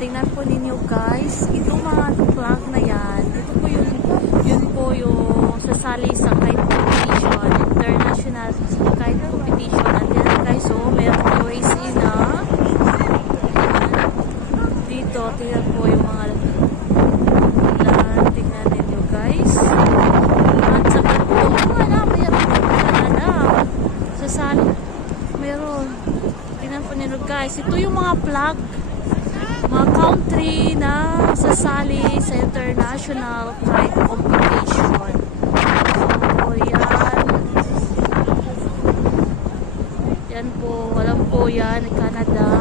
tingnan po ninyo guys, itong mga flag na yan, ito po yun po yung sasali sa kite competition, international kite competition. At yan guys, so mayroon po AC na dito, tingnan po yung mga tingnan ninyo guys. At saka po, mayroon na sasali, mayroon, tingnan po ninyo guys, ito yung mga flag, mga country na sasali sa international kite competition. So, yan po, alam po yan, Canada,